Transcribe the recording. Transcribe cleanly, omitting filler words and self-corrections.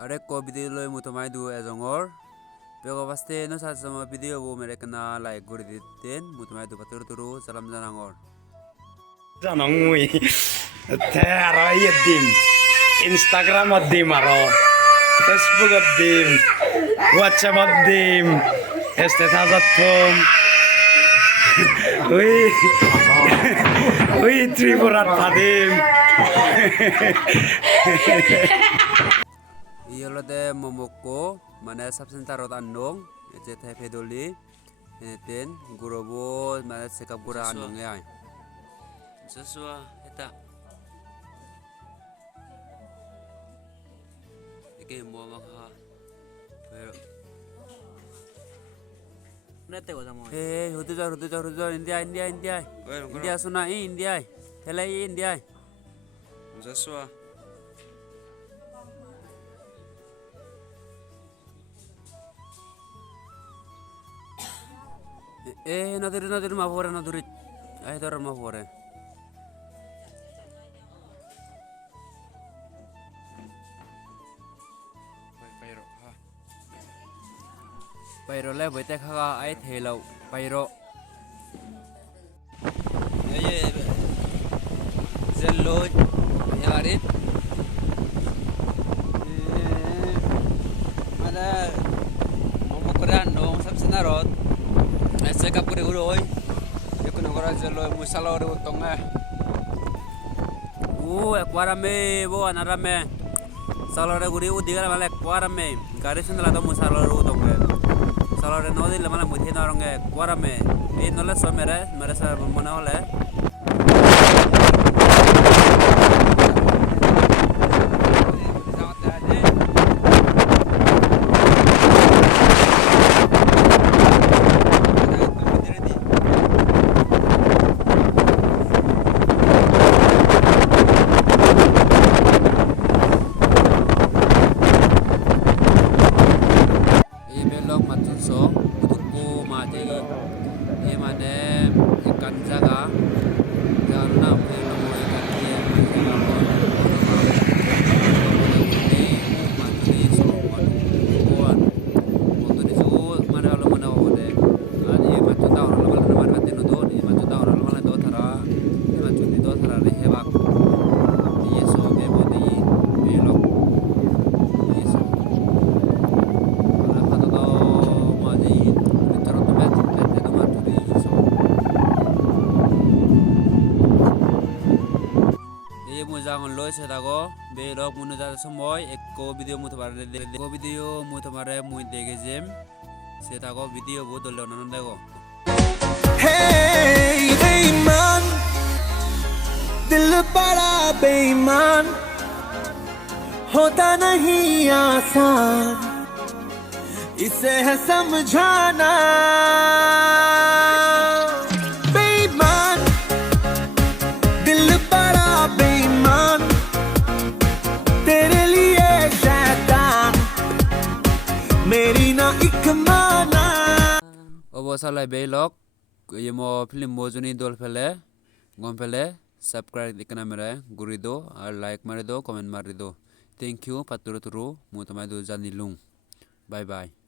Are ko video lo mutamai du ezongor. Pego paste no sa sama video bo mere kana like guri ditten mutamai du patur turu salam janangor. Janang mui. Tera yedim. Instagram adim aro. Facebook adim. WhatsApp adim. Status atom. Ui Tripura padim. Iyolo de momoko mana subsen tarot andong je the pedoli ten gurobo mana sekap gura andong ya. Sesua eta. Ike mo maka. Pero Nete ko samo. hutu India suna India. Helai India. Sesua. Nadir ma fore nadir. Ay tor ma fore. Pairo le boite khaga ai thelo pairo. Ye zello yarit. Mana momokuran dong sabsenarot. Ese kapure uroi. Yekun ngora zello musalo ru tonga. Ekwarame bo anarame. Salore guri udiga male ekwarame. Gari sundala to musalo ru tonga. Salore no dile mala muthi naronge ekwarame. Ei nole so mere sa mona hole. Jangan lo sedago belok munu jatuh semoy eko video mutamare mui dege jem sedago video bodol lonan dego. Hey बेईमान दिल बड़ा बेईमान होता नहीं आसान इसे है समझाना बेईमान दिल बड़ा बेईमान तेरे लिए शैतान मेरी ना एक माना Obosalai belok yemo film mojuni dol fele gom fele subscribe ikana mere gurido ar like marido comment marido. Thank you paturu turu mutamai do janilung. Bye bye.